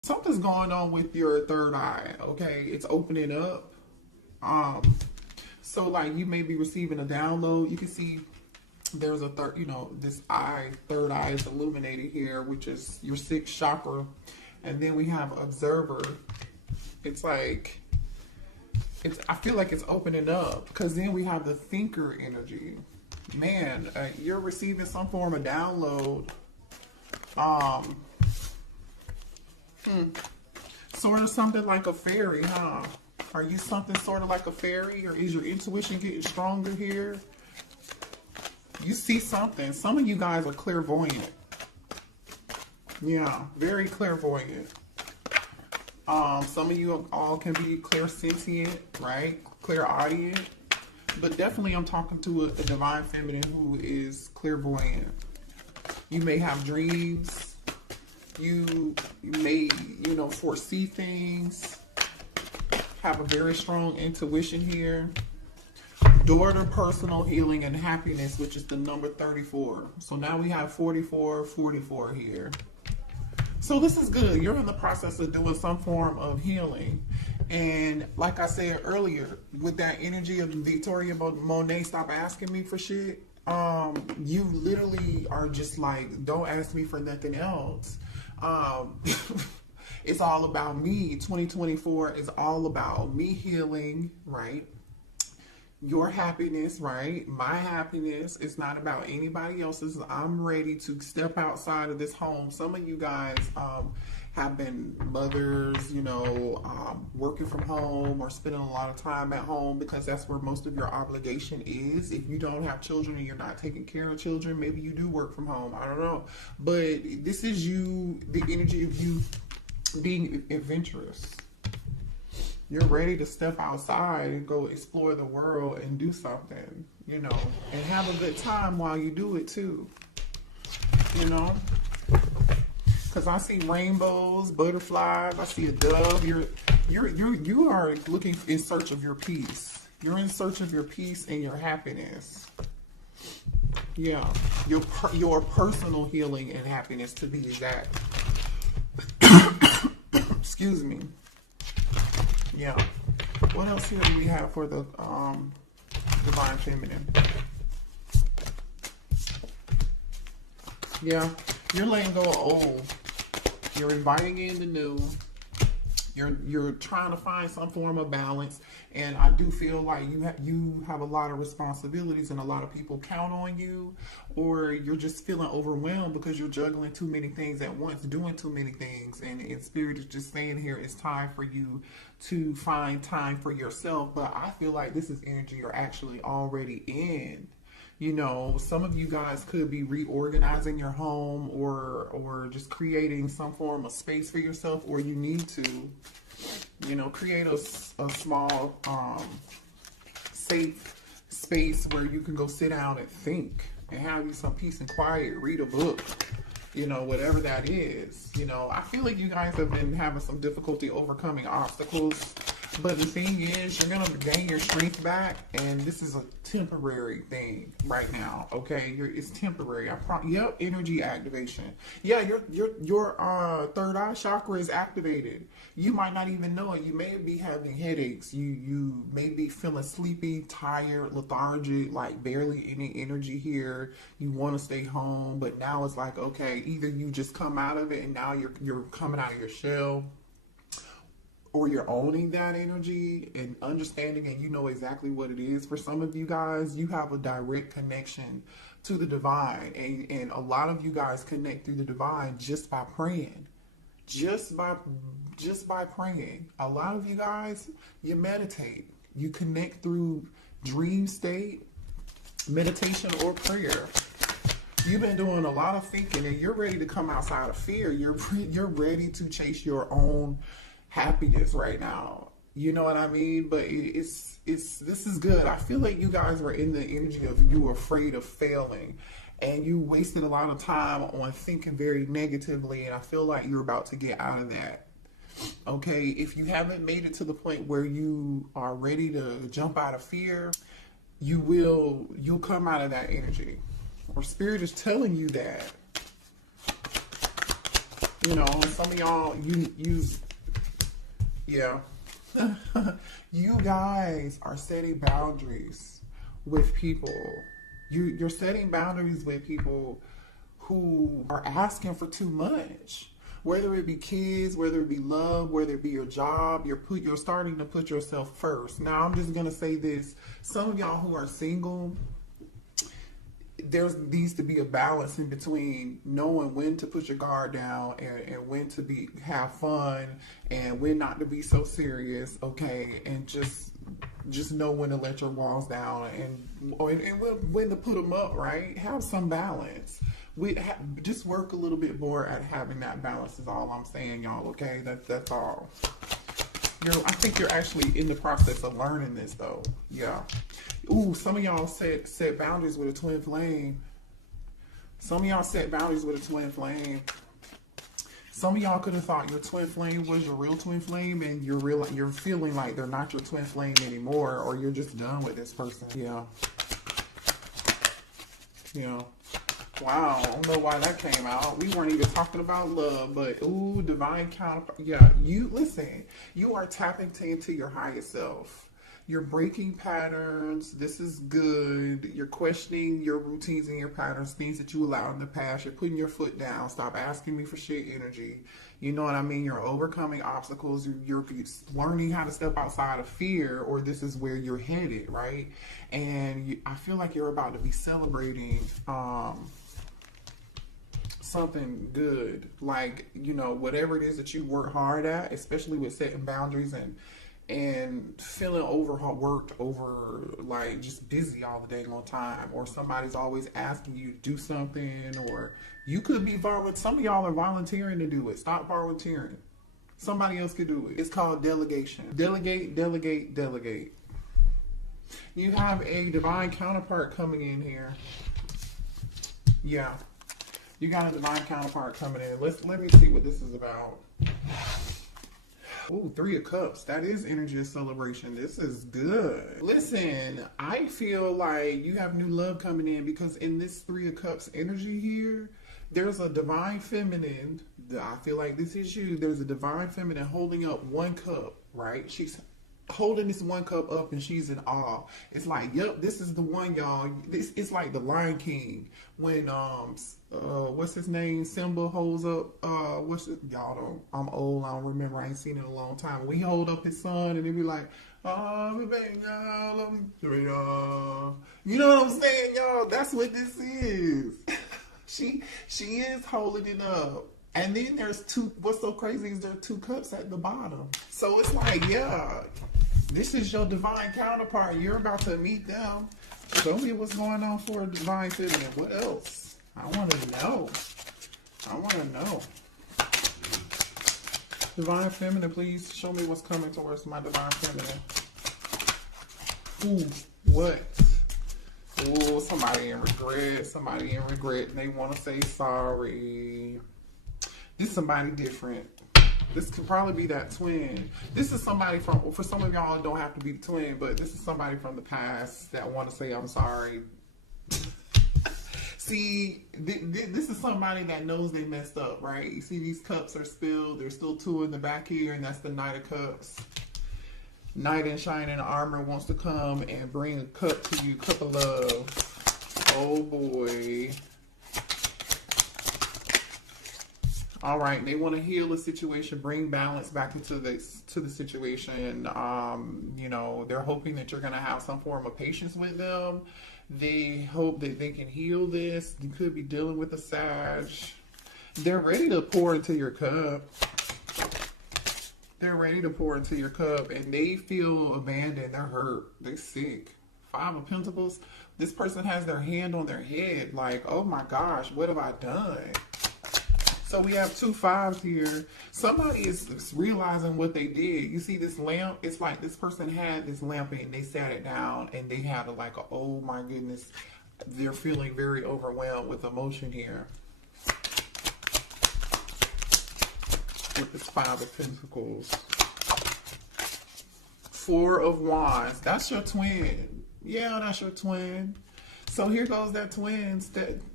Something's going on with your third eye, okay? It's opening up. So like you may be receiving a download. You can see there's a third, this third eye is illuminated here, which is your sixth chakra. And then we have observer. It's like, I feel like it's opening up because then we have the thinker energy. Man, you're receiving some form of download. Sort of something like a fairy, huh? Are you something sort of like a fairy, or is your intuition getting stronger here? You see something. Some of you guys are clairvoyant. Yeah, very clairvoyant. Some of you all can be clairsentient, right? Clairaudient. But definitely I'm talking to a divine feminine who is clairvoyant. You may have dreams. You may, foresee things. Have a very strong intuition here. Daughter, personal healing, and happiness, which is the number 34. So now we have 44, 44 here. So this is good. You're in the process of doing some form of healing. And like I said earlier, with that energy of Victoria Monet, stop asking me for shit. You literally are just like, don't ask me for nothing else. It's all about me. 2024 is all about me healing, right? Your happiness, right? My happiness is not about anybody else's. I'm ready to step outside of this home. Some of you guys have been mothers, working from home or spending a lot of time at home because that's where most of your obligation is. If you don't have children and you're not taking care of children, maybe you do work from home. I don't know. But this is you, the energy of you being adventurous. You're ready to step outside and go explore the world and do something, and have a good time while you do it too, because I see rainbows, butterflies, I see a dove. You are looking in search of your peace. You're in search of your peace and your happiness. Yeah, your personal healing and happiness, to be exact. Excuse me. Yeah. What else here do we have for the divine feminine? Yeah, you're letting go of old. You're inviting in the new. You're trying to find some form of balance, and I do feel like you have a lot of responsibilities and a lot of people count on you, or you're just feeling overwhelmed because you're juggling too many things at once, doing too many things, and Spirit is just saying here it's time for you to find time for yourself. But I feel like this is energy you're actually already in. Some of you guys could be reorganizing your home or just creating some form of space for yourself, or you need to, create a small, safe space where you can go sit down and think and have you some peace and quiet, read a book, whatever that is. I feel like you guys have been having some difficulty overcoming obstacles. But the thing is, you're going to gain your strength back, and this is a temporary thing right now, okay? It's temporary. Yep, energy activation. Yeah, your third eye chakra is activated. You might not even know it. You may be having headaches. You may be feeling sleepy, tired, lethargic, like barely any energy here. You want to stay home, but now it's like, okay, either you just come out of it and now you're coming out of your shell, or you're owning that energy and understanding, and you know exactly what it is. For some of you guys, you have a direct connection to the divine, and a lot of you guys connect through the divine just by praying. Just by praying. A lot of you guys, you meditate. You connect through dream state, meditation, or prayer. You've been doing a lot of thinking, and you're ready to come outside of fear. You're ready to chase your own happiness right now. You know what I mean? But this is good. I feel like you guys were in the energy of you were afraid of failing, and you wasted a lot of time on thinking very negatively, and I feel like you're about to get out of that. Okay, if you haven't made it to the point where you are ready to jump out of fear, you'll come out of that energy. Or Spirit is telling you that. You know, some of y'all, yeah. You guys are setting boundaries with people. You're setting boundaries with people who are asking for too much. Whether it be kids, whether it be love, whether it be your job, you're starting to put yourself first. Now, I'm just gonna say this: some of y'all who are single, there needs to be a balance in between knowing when to put your guard down and when to have fun and when not to be so serious, okay? And just know when to let your walls down and when to put them up, right? Have some balance. Just work a little bit more at having that balance is all I'm saying, y'all, okay? That's all. I think you're actually in the process of learning this, though. Yeah. Ooh, some of y'all set boundaries with a twin flame. Some of y'all set boundaries with a twin flame. Some of y'all could have thought your twin flame was your real twin flame, and you're feeling like they're not your twin flame anymore, or you're just done with this person. Yeah. Yeah. Wow, I don't know why that came out. We weren't even talking about love, but ooh, divine counterpart. Yeah, listen, you are tapping into your highest self. You're breaking patterns. This is good. You're questioning your routines and your patterns, things that you allowed in the past. You're putting your foot down. Stop asking me for shit energy. You know what I mean? You're overcoming obstacles. You're learning how to step outside of fear, or this is where you're headed, right? And I feel like you're about to be celebrating something good, like, you know, whatever it is that you work hard at, especially with setting boundaries and feeling overworked, like just busy all the day long time, or somebody's always asking you to do something, or you could be some of y'all are volunteering to do it. Stop volunteering. Somebody else could do it. It's called delegation. Delegate, delegate, delegate. You have a divine counterpart coming in here. Yeah. You got a divine counterpart coming in. Let me see what this is about. Ooh, 3 of Cups. That is energy of celebration. This is good. Listen, I feel like you have new love coming in, because in this 3 of Cups energy here, there's a divine feminine. I feel like this is you. There's a divine feminine holding up 1 cup, right? She's holding this 1 cup up and she's in awe. It's like, yep, this is the one, y'all. It's like the Lion King when what's his name, Simba holds up y'all don't, I'm old, I don't remember, I ain't seen it in a long time. When he hold up his son and they be like, oh baby, you know what I'm saying, y'all? That's what this is. she is holding it up. And then there's 2, what's so crazy is there are 2 cups at the bottom. So it's like, yeah, this is your divine counterpart. You're about to meet them. Show me what's going on for a divine feminine. What else? I want to know. I want to know. Divine feminine, please show me what's coming towards my divine feminine. Ooh, what? Ooh, somebody in regret. Somebody in regret. And they want to say sorry. This is somebody different. This could probably be that twin. This is somebody for some of y'all, it don't have to be the twin, but this is somebody from the past that want to say, I'm sorry. See, this is somebody that knows they messed up, right? You see these cups are spilled. There's still 2 in the back here, and that's the Knight of Cups. Knight in shining armor wants to come and bring a cup to you, cup of love. Oh boy. All right, they want to heal a situation, bring balance back into the situation. You know, they're hoping that you're going to have some form of patience with them. They hope that they can heal this. You could be dealing with a Sag. They're ready to pour into your cup. They're ready to pour into your cup, and they feel abandoned. They're hurt. They're sick. 5 of Pentacles. This person has their hand on their head, like, oh my gosh, what have I done? So we have 2 5s here. Somebody is realizing what they did. You see this lamp? It's like this person had this lamp and they sat it down and they had oh my goodness. They're feeling very overwhelmed with emotion here. With this 5 of Pentacles. 4 of Wands. That's your twin. Yeah, that's your twin. So here goes that twins.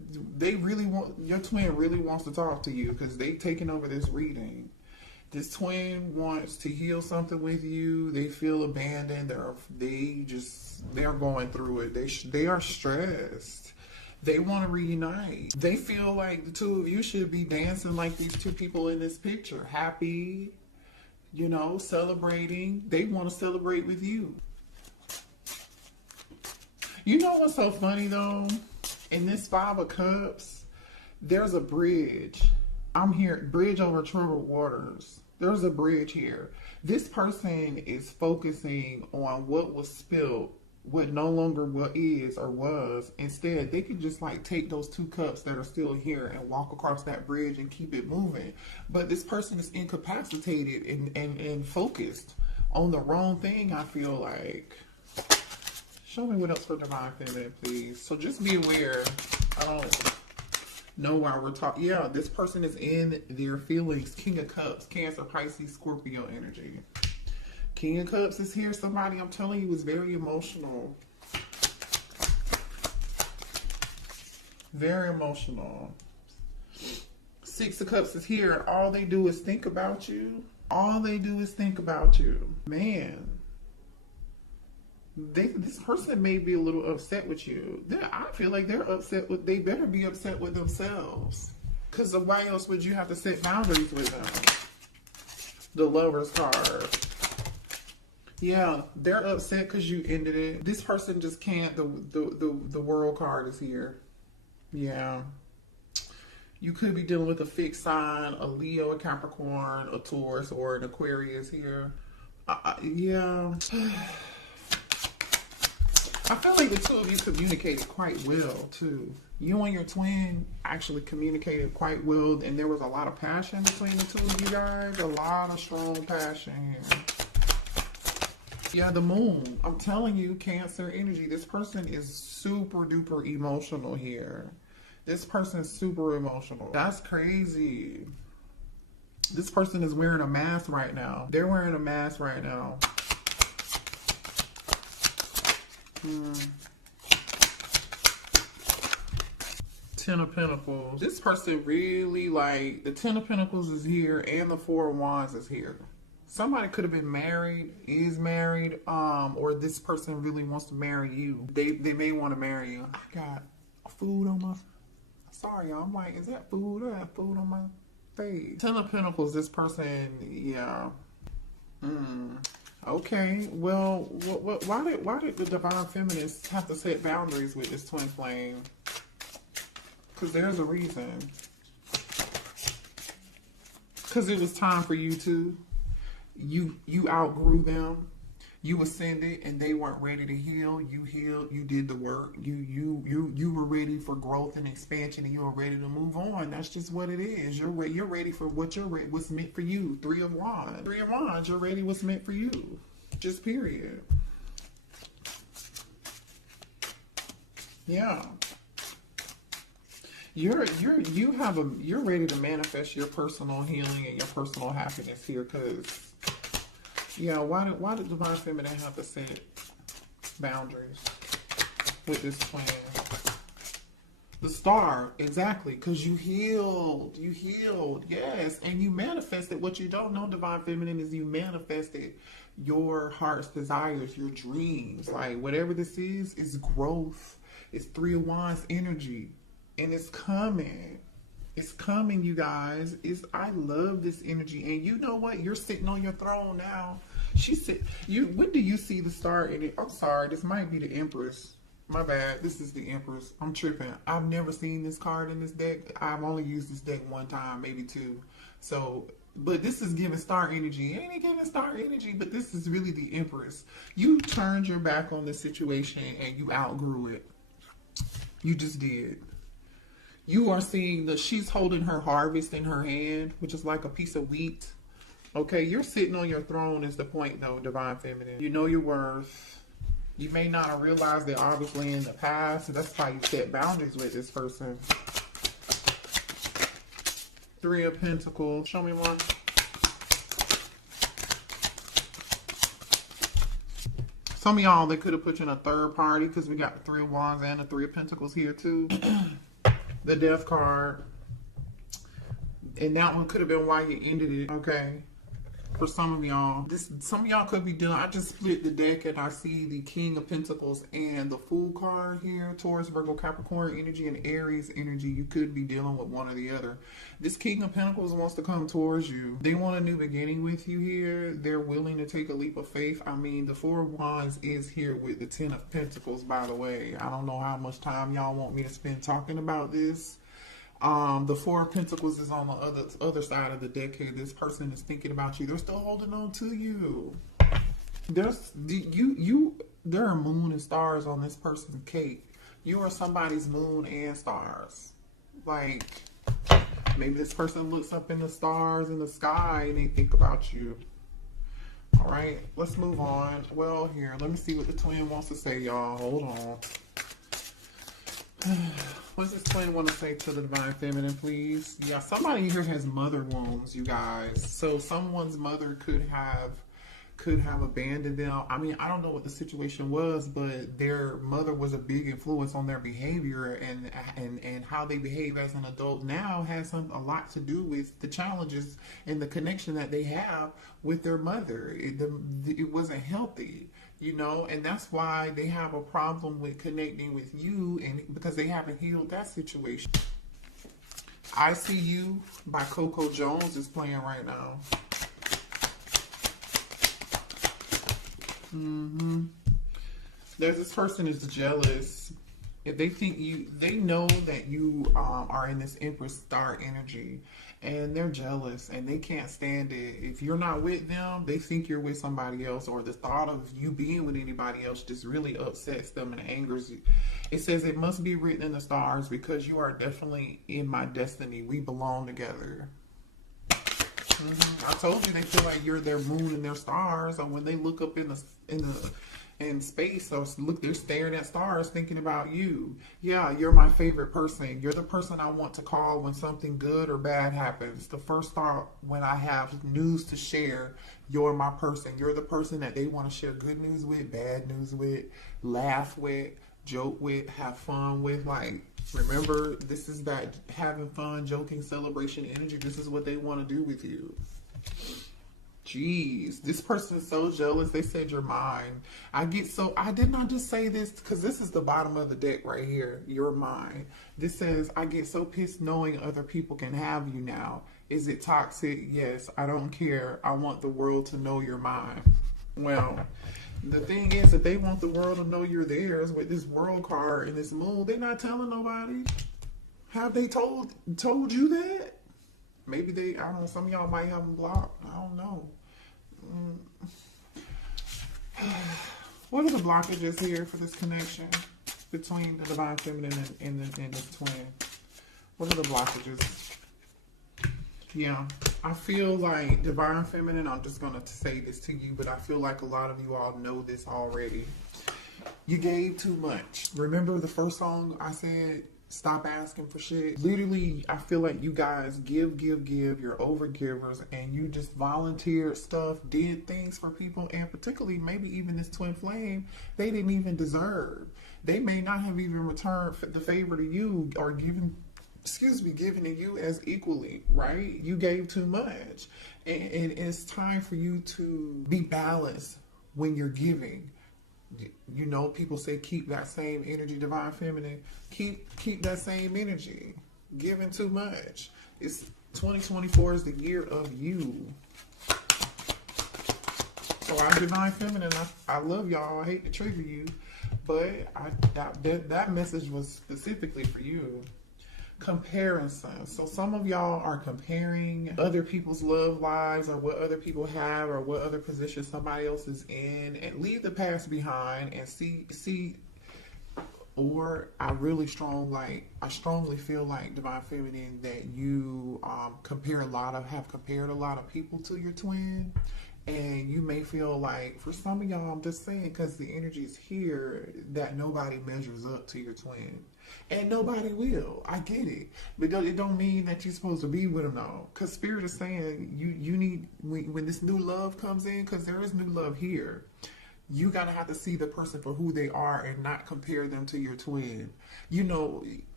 they really want, your twin really wants to talk to you because they taking over this reading. This twin wants to heal something with you. They feel abandoned. They're going through it. They are stressed. They want to reunite. They feel like the two of you should be dancing like these two people in this picture. Happy, you know, celebrating. They want to celebrate with you. You know what's so funny though? In this Five of Cups, there's a bridge. I'm here, bridge over troubled waters. There's a bridge here. This person is focusing on what was spilled, what no longer what is or was. Instead, they could just like take those two cups that are still here and walk across that bridge and keep it moving. But this person is incapacitated and focused on the wrong thing, I feel like. Show me what else for Divine Feminine, please. So just be aware. I don't know why we're talking. Yeah, this person is in their feelings. King of Cups, Cancer, Pisces, Scorpio energy. King of Cups is here. Somebody, I'm telling you, is very emotional. Very emotional. Six of Cups is here. All they do is think about you. All they do is think about you. Man. This person may be a little upset with you. I feel like they're upset with, they better be upset with themselves. Because why else would you have to set boundaries with them? The Lover's card. Yeah, they're upset because you ended it. This person just can't, the World card is here. Yeah. You could be dealing with a fixed sign, a Leo, a Capricorn, a Taurus, or an Aquarius here. Yeah. I feel like the two of you communicated quite well, too. You and your twin actually communicated quite well, and there was a lot of passion between the two of you guys. A lot of strong passion. Yeah, the Moon. I'm telling you, Cancer energy. This person is super duper emotional here. This person is super emotional. That's crazy. This person is wearing a mask right now. They're wearing a mask right now. Ten of Pentacles. This person really, like, the Ten of Pentacles is here and the Four of Wands is here. Somebody could have been married, is married, or this person really wants to marry you. They may want to marry you. I got food on my, sorry y'all, I'm like, is that food? I have food on my face. Ten of Pentacles, this person, yeah. Okay, well, why did the Divine Feminists have to set boundaries with this twin flame? Because there's a reason. Because it was time for you to. You outgrew them. You ascended, and they weren't ready to heal. You healed. You did the work. You were ready for growth and expansion, and you were ready to move on. That's just what it is. You're ready for what's meant for you. Three of Wands. Three of Wands. You're ready. What's meant for you. Just period. Yeah. You're ready to manifest your personal healing and your personal happiness here, because yeah, why did Divine Feminine have to set boundaries with this plan? The Star, exactly, because you healed, yes, and you manifested. What you don't know, Divine Feminine, is you manifested your heart's desires, your dreams. Like, whatever this is growth. It's Three of Wands energy, and it's coming. It's coming, you guys. I love this energy. And you know what? You're sitting on your throne now. When do you see the Star in it? I'm sorry, this might be the Empress. My bad. This is the Empress. I'm tripping. I've never seen this card in this deck. I've only used this deck one time, maybe two. So, but this is giving Star energy. It ain't giving Star energy, but this is really the Empress. You turned your back on the situation and you outgrew it. You just did. You are seeing she's holding her harvest in her hand, which is like a piece of wheat. Okay, you're sitting on your throne is the point though, Divine Feminine. You know your worth. You may not have realized it obviously in the past, so that's why you set boundaries with this person. Three of Pentacles. Show me one. Some of y'all, they could have put you in a third party because we got the Three of Wands and the Three of Pentacles here too. The Death card. And that one could have been why you ended it, okay? For some of y'all. Some of y'all could be dealing. I just split the deck and I see the King of Pentacles and the Fool card here. Taurus, Virgo, Capricorn energy, and Aries energy. You could be dealing with one or the other. This King of Pentacles wants to come towards you. They want a new beginning with you here. They're willing to take a leap of faith. I mean, the Four of Wands is here with the Ten of Pentacles, by the way. I don't know how much time y'all want me to spend talking about this. The Four of Pentacles is on the other side of the deck here. This person is thinking about you. They're still holding on to you. There are moon and stars on this person's cake. You are somebody's moon and stars. Like, maybe this person looks up in the stars in the sky and they think about you. All right, let's move on. Well, here, let me see what the twin wants to say, y'all. Hold on. What does this twin want to say to the Divine Feminine, please? Yeah, somebody here has mother wounds, you guys. So someone's mother could have abandoned them. I mean, I don't know what the situation was, but their mother was a big influence on their behavior, and how they behave as an adult now has a lot to do with the challenges and the connection that they have with their mother. It wasn't healthy. You know, and that's why they have a problem with connecting with you, and because they haven't healed that situation. I See You by Coco Jones is playing right now. There's this person is jealous. If they think they know that you are in this Empress star energy, and they're jealous and they can't stand it. If you're not with them, they think you're with somebody else, or the thought of you being with anybody else just really upsets them and angers you. It says it must be written in the stars because you are definitely in my destiny. We belong together. I told you they feel like you're their moon and their stars, and when they look up in space, so look, they're staring at stars thinking about you. Yeah, you're my favorite person. You're the person I want to call when something good or bad happens. The first thought when I have news to share, you're my person. You're the person that they want to share good news with, bad news with, laugh with, joke with, have fun with. Like, remember, this is that having fun, joking, celebration energy. This is what they want to do with you. Jeez, this person is so jealous. They said you're mine. I did not just say this because this is the bottom of the deck right here. You're mine. This says, I get so pissed knowing other people can have you now. Is it toxic? Yes, I don't care. I want the world to know you're mine. Well, the thing is that they want the world to know you're theirs with this world card and this moon. They're not telling nobody. Have they told you that? Maybe they, I don't know, some of y'all might have them blocked. I don't know. What are the blockages here for this connection between the Divine Feminine and the twin? What are the blockages? Yeah, I feel like Divine Feminine, I'm just going to say this to you, but I feel like a lot of you all know this already. You gave too much. Remember the first song I said? Stop asking for shit. Literally, I feel like you guys give. You're over givers, and you just volunteered stuff, did things for people, and particularly maybe even this twin flame, they didn't even deserve. They may not have even returned the favor to you or given to you as equally, right? You gave too much, and it's time for you to be balanced when you're giving. You know, people say keep that same energy, Divine Feminine. Keep that same energy. Giving too much. It's 2024 is the year of you. So I'm Divine Feminine. I love y'all. I hate to trigger you, but that message was specifically for you. Comparison. So some of y'all are comparing other people's love lives or what other people have or what other position somebody else is in, and leave the past behind and see. Or I strongly feel like Divine Feminine that you have compared a lot of people to your twin. And you may feel like, for some of y'all, I'm just saying, because the energy is here, that nobody measures up to your twin. And nobody will. I get it. But it don't mean that you're supposed to be with them now. Because Spirit is saying, you need, when this new love comes in, because there is new love here, you gotta have to see the person for who they are and not compare them to your twin. You know,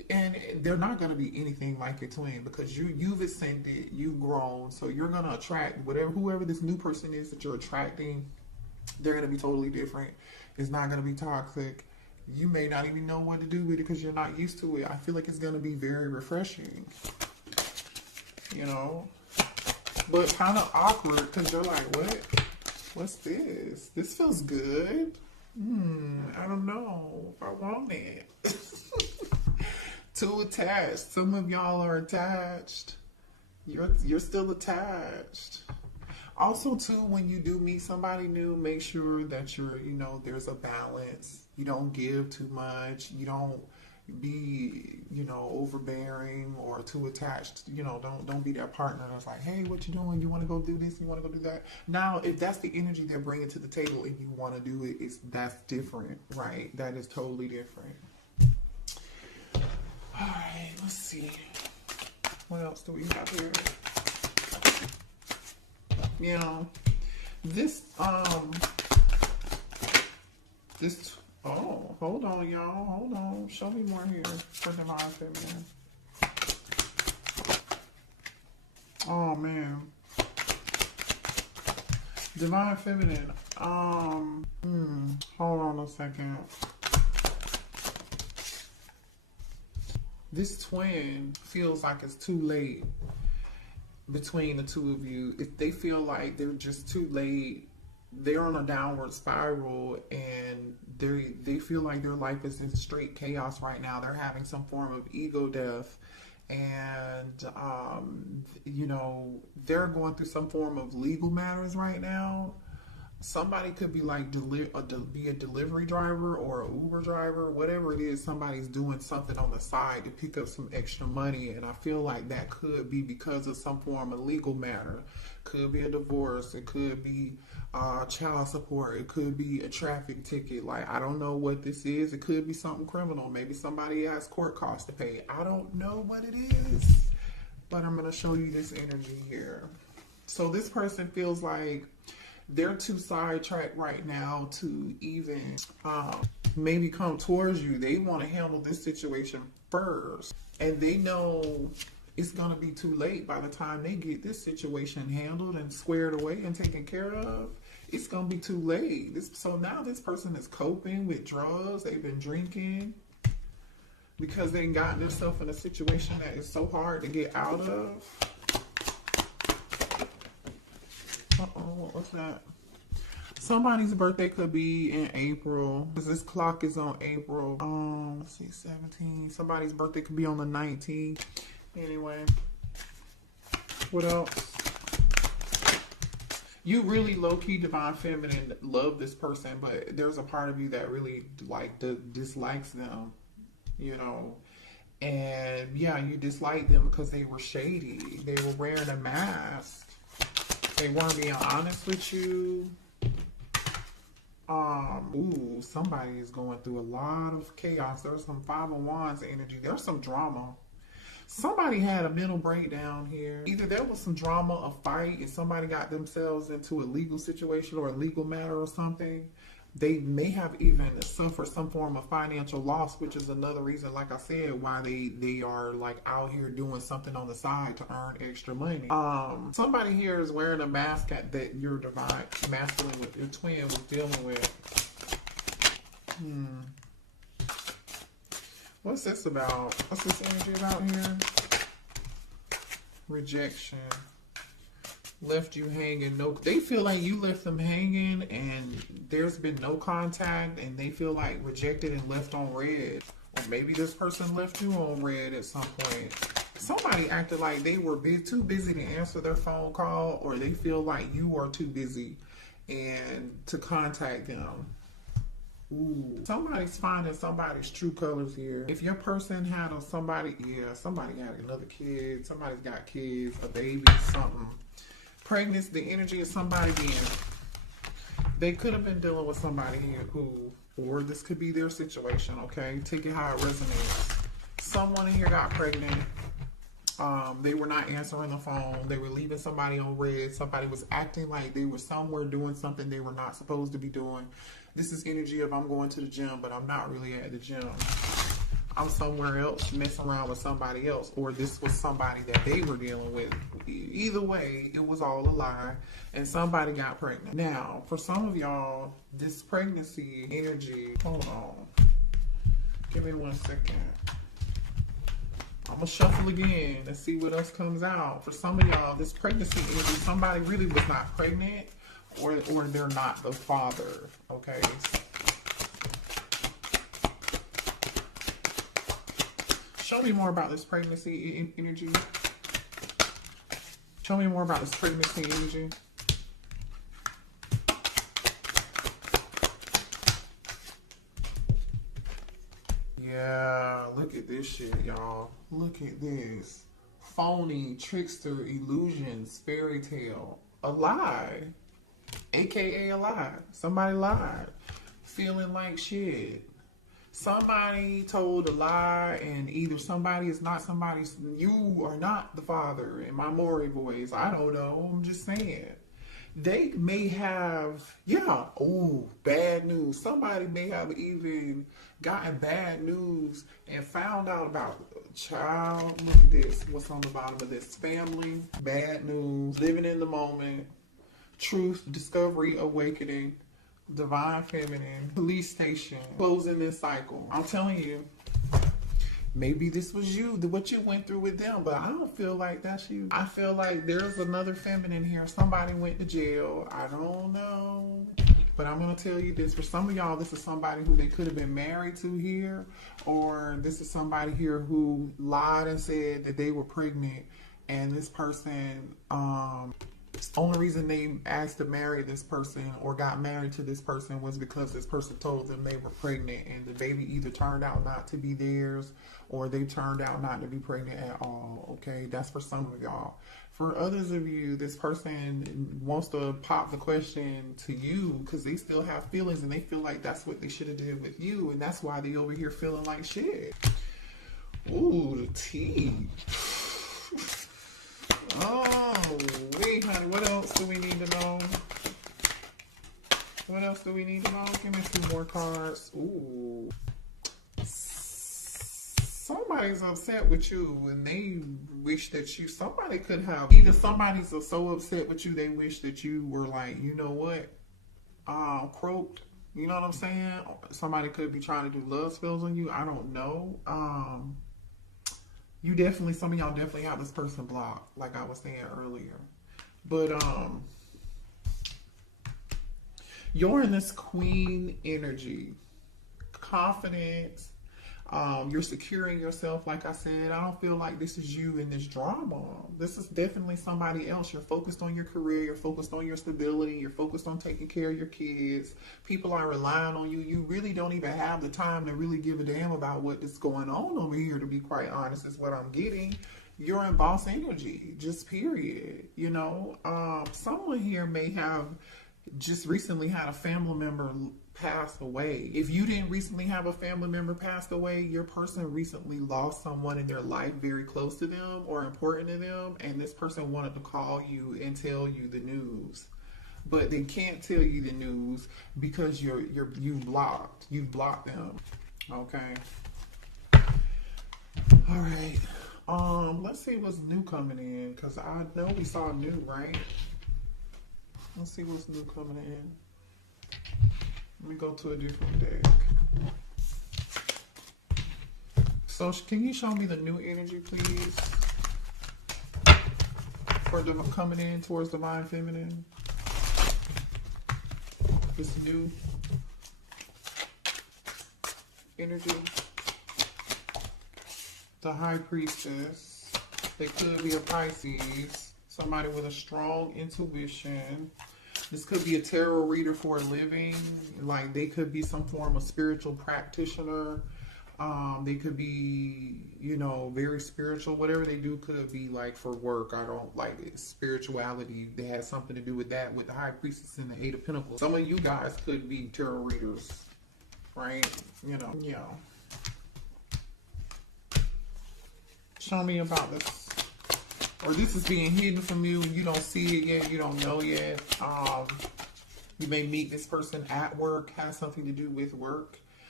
And they're not going to be anything like your twin because you've ascended, you've grown, so you're going to attract whoever this new person is that you're attracting. They're going to be totally different. It's not going to be toxic. You may not even know what to do with it because you're not used to it. I feel like it's going to be very refreshing, you know, but kind of awkward because you're like, what's this? This feels good. I don't know if I want it. Too attached. Some of y'all are attached. You're still attached. Also, too, when you do meet somebody new, make sure that there's a balance. You don't give too much. You don't be, overbearing or too attached. Don't be that partner that's like, hey, what you doing? You want to go do this? You want to go do that? Now, if that's the energy they're bringing to the table and you want to do it, that's different, right? That is totally different. All right, let's see. What else do we have here? Oh, hold on, y'all. Hold on. Show me more here for Divine Feminine. Oh, man. Divine Feminine. Hold on a second. This twin feels like it's too late between the two of you. If they feel like they're just too late, they're on a downward spiral and they feel like their life is in straight chaos right now. They're having some form of ego death and, they're going through some form of legal matters right now. Somebody could be like be a delivery driver or an Uber driver, whatever it is. Somebody's doing something on the side to pick up some extra money, and I feel like that could be because of some form of legal matter. Could be a divorce. It could be child support. It could be a traffic ticket. Like, I don't know what this is. It could be something criminal. Maybe somebody has court costs to pay. I don't know what it is, but I'm going to show you this energy here. So this person feels like they're too sidetracked right now to even maybe come towards you. They want to handle this situation first. And they know it's going to be too late by the time they get this situation handled and squared away and taken care of. It's going to be too late. So now this person is coping with drugs. They've been drinking because they've gotten themselves in a situation that is so hard to get out of. Uh-oh, what's that? Somebody's birthday could be in April, because this clock is on April. Let's see, 17. Somebody's birthday could be on the 19th. Anyway, what else? You really low-key Divine Feminine love this person, but there's a part of you that really dislikes them, And yeah, you dislike them because they were shady. They were wearing a mask. They weren't being honest with you. Somebody is going through a lot of chaos. There's some Five of Wands energy. There's some drama. Somebody had a mental breakdown here. Either there was some drama, a fight, and somebody got themselves into a legal situation or a legal matter or something. They may have even suffered some form of financial loss, which is another reason, like I said, why they are like out here doing something on the side to earn extra money. Somebody here is wearing a mask that your divine masculine with your twin was dealing with. What's this about? What's this energy about here? Rejection. Left you hanging. No, they feel like you left them hanging and there's been no contact and they feel like rejected and left on red. Or maybe this person left you on red at some point. Somebody acted like they were too busy to answer their phone call, or they feel like you are too busy and to contact them. Ooh, somebody's finding somebody's true colors here. If your person had somebody got another kid, somebody's got kids, a baby, something. Pregnancy, the energy of somebody they could have been dealing with somebody here or this could be their situation, okay? Take it how it resonates. Someone in here got pregnant. They were not answering the phone. They were leaving somebody on red. Somebody was acting like they were somewhere doing something they were not supposed to be doing. This is energy of I'm going to the gym, but I'm not really at the gym. I'm somewhere else messing around with somebody else, or this was somebody that they were dealing with. Either way, it was all a lie, and somebody got pregnant. Now, for some of y'all, this pregnancy energy, hold on. Give me 1 second. I'm gonna shuffle again and see what else comes out. For some of y'all, this pregnancy energy, somebody really was not pregnant, or they're not the father, okay? Show me more about this pregnancy energy. Show me more about this pregnancy energy. Yeah, look at this shit, y'all. Look at this. Phony, trickster, illusions, fairy tale. A lie. AKA a lie. Somebody lied. Feeling like shit. Somebody told a lie, and either somebody is not somebody's, you are not the father in my Maury voice. I don't know. I'm just saying. They may have, bad news. Somebody may have even gotten bad news and found out about child. Look at this. What's on the bottom of this? Family, bad news, living in the moment, truth, discovery, awakening, divine feminine, police station, closing this cycle. I'm telling you, maybe this was you, what you went through with them, but I don't feel like that's you. I feel like there's another feminine here. Somebody went to jail. I don't know. But I'm going to tell you this. For some of y'all, this is somebody who they could have been married to here, or this is somebody here who lied and said that they were pregnant, and this person, the only reason they asked to marry this person or got married to this person was because this person told them they were pregnant, and the baby either turned out not to be theirs or they turned out not to be pregnant at all. Okay, that's for some of y'all. For others of you, this person wants to pop the question to you because they still have feelings and they feel like that's what they should have did with you, and that's why they over here feeling like shit. Ooh, the tea. Oh, wait, honey, what else do we need to know? What else do we need to know? Give me 2 more cards. Ooh. Somebody's upset with you and they wish that somebody could have, either somebody's so upset with you, they wish that you were like, you know what, croaked. You know what I'm saying? Somebody could be trying to do love spells on you. I don't know. Some of y'all definitely have this person blocked, like I was saying earlier. But you're in this queen energy, confidence. You're securing yourself. Like I said, I don't feel like this is you in this drama. This is definitely somebody else. You're focused on your career. You're focused on your stability. You're focused on taking care of your kids. People are relying on you. You really don't even have the time to really give a damn about what is going on over here, to be quite honest, is what I'm getting. You're in boss energy, just period. You know, someone here may have just recently had a family member passed away. If you didn't recently have a family member passed away, your person recently lost someone in their life very close to them or important to them, and this person wanted to call you and tell you the news, but they can't tell you the news because you've blocked them. Okay. All right. Let's see what's new coming in, because I know we saw new, right? Let's see what's new coming in. Let me go to a different deck. So can you show me the new energy, please? For the coming in towards divine feminine. This new energy. The high priestess. They could be a Pisces. Somebody with a strong intuition. This could be a tarot reader for a living. Like, they could be some form of spiritual practitioner. They could be, you know, very spiritual. Whatever they do could be like for work. I don't like it. Spirituality, they had something to do with that, with the high priestess and the 8 of Pentacles. Some of you guys could be tarot readers, right? You know, yeah. Show me about this. Or this is being hidden from you and you don't see it yet, you don't know yet. You may meet this person at work, has something to do with work.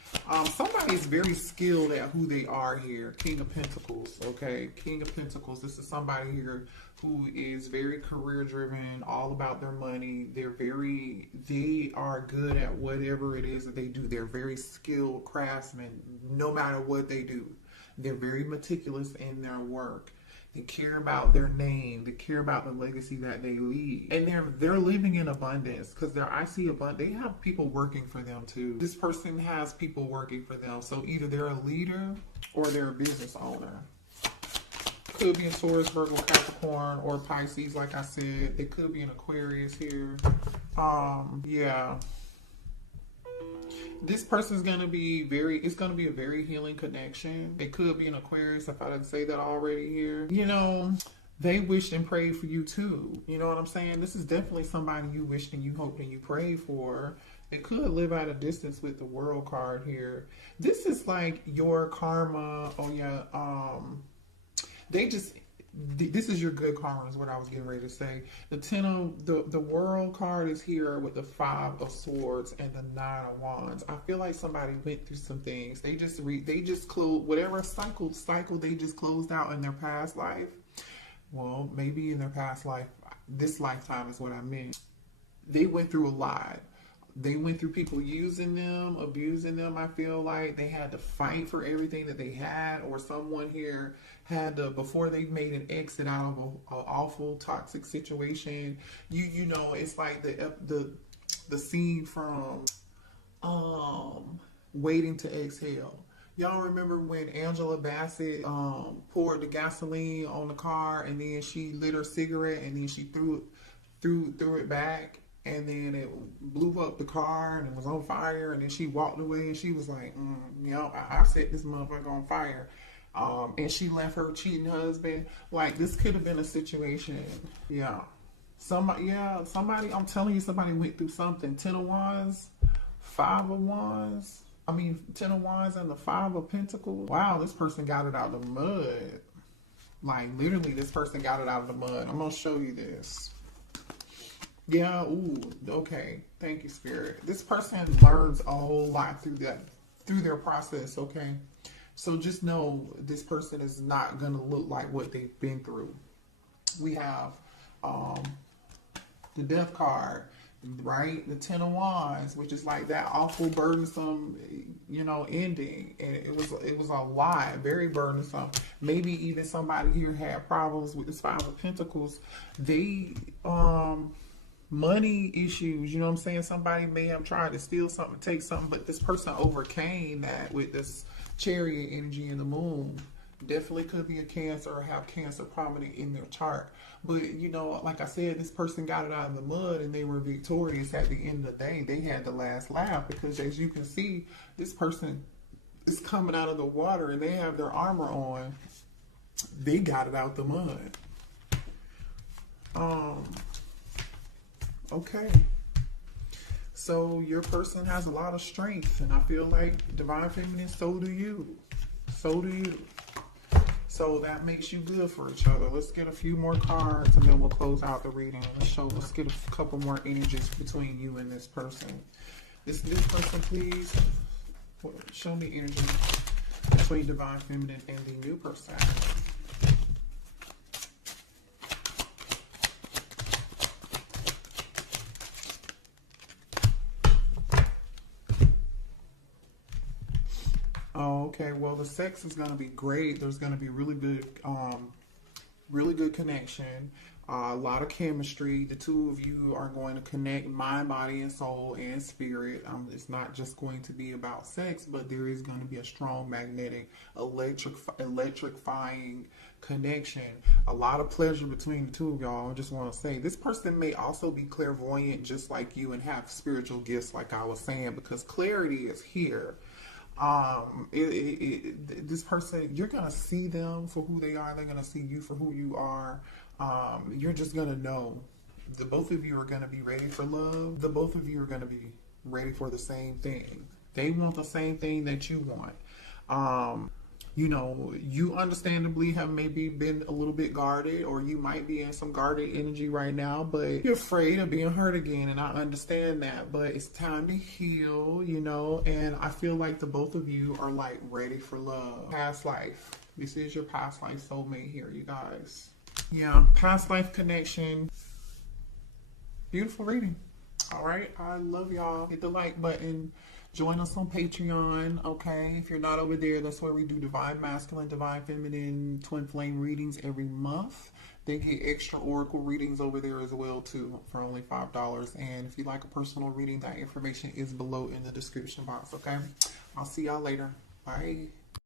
Somebody's very skilled at who they are here. King of Pentacles, okay? King of Pentacles. This is somebody here who is very career driven, all about their money. They are good at whatever it is that they do. They're very skilled craftsmen, no matter what they do. They're very meticulous in their work. They care about their name. They care about the legacy that they leave, and they're living in abundance because I see abundance. They have people working for them too. This person has people working for them, so either they're a leader or they're a business owner. Could be a Taurus, Virgo, Capricorn, or Pisces. Like I said, they could be an Aquarius here. Yeah. This person's going to be it's going to be a very healing connection. It could be an Aquarius, if I didn't say that already here. You know, they wished and prayed for you too. You know what I'm saying? This is definitely somebody you wished and you hoped and you prayed for. It could live at a distance with the World card here. This is like your karma. Oh yeah. This is your good karma is what I was getting ready to say. The World card is here with the 5 of Swords and the 9 of Wands. I feel like somebody went through some things. They just closed whatever cycle they just closed out in their past life. Well, maybe in their past life, this lifetime is what I meant. They went through a lot. They went through people using them, abusing them. I feel like they had to fight for everything that they had, or someone here had to, before they made an exit out of an awful toxic situation. You know, it's like the scene from Waiting to Exhale. Y'all remember when Angela Bassett poured the gasoline on the car, and then she lit her cigarette, and then she threw it back, and then it blew up the car and it was on fire, and then she walked away and she was like, you know, I set this motherfucker on fire. And she left her cheating husband. Like, this could have been a situation. Yeah. Somebody, I'm telling you, somebody went through something. 10 of Wands, 5 of Wands. 10 of Wands and the 5 of Pentacles. Wow, this person got it out of the mud. Like, literally, this person got it out of the mud. I'm going to show you this. Yeah, ooh, okay. Thank you, Spirit. This person learns a whole lot through their process, okay? So just know this person is not going to look like what they've been through. We have the Death card, right? The 10 of Wands, which is like that awful, burdensome, you know, ending. And it was a lot, very burdensome. Maybe even somebody here had problems with this 5 of Pentacles. They, money issues, you know what I'm saying? Somebody may have tried to steal something, take something, but this person overcame that with this Chariot energy in the Moon. Definitely could be a Cancer or have Cancer prominent in their chart. But, you know, like I said, this person got it out of the mud and they were victorious at the end of the day. They had the last laugh because, as you can see, this person is coming out of the water and they have their armor on. They got it out the mud. Okay. So your person has a lot of strength, and I feel like Divine Feminine, so do you. So do you. So that makes you good for each other. Let's get a few more cards, and then we'll close out the reading. Let's get a couple more energies between you and this person. This person, please. Show me energy between Divine Feminine and the new person. Oh, okay. Well, the sex is going to be great. There's going to be really good connection. A lot of chemistry. The two of you are going to connect mind, body, and soul and spirit. It's not just going to be about sex, but there is going to be a strong magnetic, electrifying connection. A lot of pleasure between the two of y'all. I just want to say this person may also be clairvoyant just like you and have spiritual gifts like I was saying, because clarity is here. This person, you're going to see them for who they are. They're going to see you for who you are. You're just going to know the both of you are going to be ready for love. The both of you are going to be ready for the same thing. They want the same thing that you want. You know, you understandably have maybe been a little bit guarded, or you might be in some guarded energy right now, but you're afraid of being hurt again. And I understand that, but it's time to heal, you know, and I feel like the both of you are like ready for love. Past life. This is your past life soulmate here, you guys. Yeah, past life connection. Beautiful reading. All right, I love y'all. Hit the like button. Join us on Patreon, okay? If you're not over there, that's where we do Divine Masculine, Divine Feminine, Twin Flame readings every month. They get extra Oracle readings over there as well, too, for only $5. And if you like a personal reading, that information is below in the description box, okay? I'll see y'all later. Bye.